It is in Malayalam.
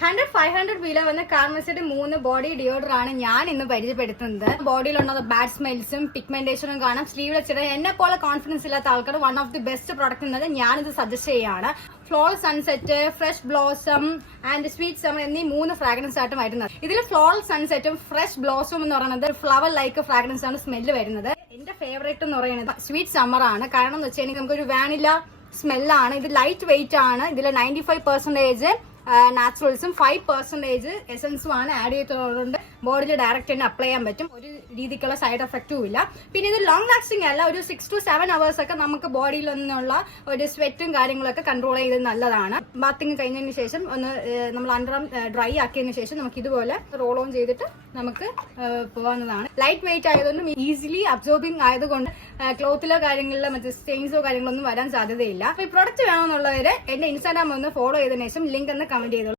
500 വില വന്ന കാർമസിന്റെ 3 ബോഡി ഡിയോഡർ ആണ് ഞാൻ ഇന്ന് പരിചയപ്പെടുത്തുന്നത്. ബോഡിയിലുണ്ടാകുന്ന ബാഡ് സ്മെൽസും പിഗ്മെന്റേഷനും കാണാം. സ്ലീവ് വെച്ചിട്ട് എന്നെ പോലെ കോൺഫിഡൻസ് ഇല്ലാത്ത ആൾക്കാർ one of the best product എന്നത് ഞാനിത് സജസ്റ്റ് ചെയ്യാണ്. Floral sunset, fresh blossom and sweet summer എന്നീ 3 ഫ്രാഗ്രൻസ് ആയിട്ട് വരുന്നത്. ഇതിൽ ഫ്ലോറൽ സൺസെറ്റും ഫ്രഷ് ബ്ലോസം എന്ന് പറയുന്നത് ഫ്ലവർ ലൈക്ക് ഫ്രാഗ്രൻസ് ആണ് സ്മെല്ല് വരുന്നത്. എന്റെ ഫേവറേറ്റ് എന്ന് പറയുന്നത് സ്വീറ്റ് സമ്മർ ആണ്. കാരണം എന്ന് വെച്ചാൽ നമുക്കൊരു വാനില സ്മെല്ലാണ്. ഇത് ലൈറ്റ് വെയിറ്റ് ആണ്. ഇതിൽ 95% നാച്ചുറൽസും 5% എസൻസും ആണ് ആഡ് ചെയ്തതുകൊണ്ട് ബോഡിയിൽ ഡയറക്റ്റ് തന്നെ അപ്ലൈ ചെയ്യാൻ പറ്റും. ഒരു രീതിക്കുള്ള സൈഡ് എഫക്റ്റും ഇല്ല. പിന്നെ ഇത് ലോങ് ലാസ്റ്റിംഗ് അല്ല. ഒരു 6 to 7 hours ഒക്കെ നമുക്ക് ബോഡിയിൽ നിന്നുള്ള ഒരു സ്വെറ്റും കാര്യങ്ങളൊക്കെ കൺട്രോൾ ചെയ്ത് നല്ലതാണ്. ബാത്തിങ് കഴിഞ്ഞതിന് ശേഷം ഒന്ന് നമ്മൾ അണ്ടർആം ഡ്രൈ ആക്കിയതിന് ശേഷം നമുക്ക് ഇതുപോലെ റോൾ ഓൺ ചെയ്തിട്ട് നമുക്ക് പോകാവുന്നതാണ്. ലൈറ്റ് വെയിറ്റ് ആയതുകൊണ്ടും ഈസിലി അബ്സോർബിംഗ് ആയതുകൊണ്ട് ക്ലോത്തിലോ കാര്യങ്ങളിലോ മറ്റു സ്റ്റെയിൻസോ കാര്യങ്ങളൊന്നും വരാൻ സാധ്യതയില്ല. അപ്പൊ ഈ പ്രൊഡക്റ്റ് വേണമെന്നുള്ളവര് എന്റെ ഇൻസ്റ്റാഗ്രാം ഒന്ന് ഫോളോ ചെയ്തതിനു ശേഷം ലിങ്ക് എന്ന് കമന്റ് ചെയ്തോളൂ.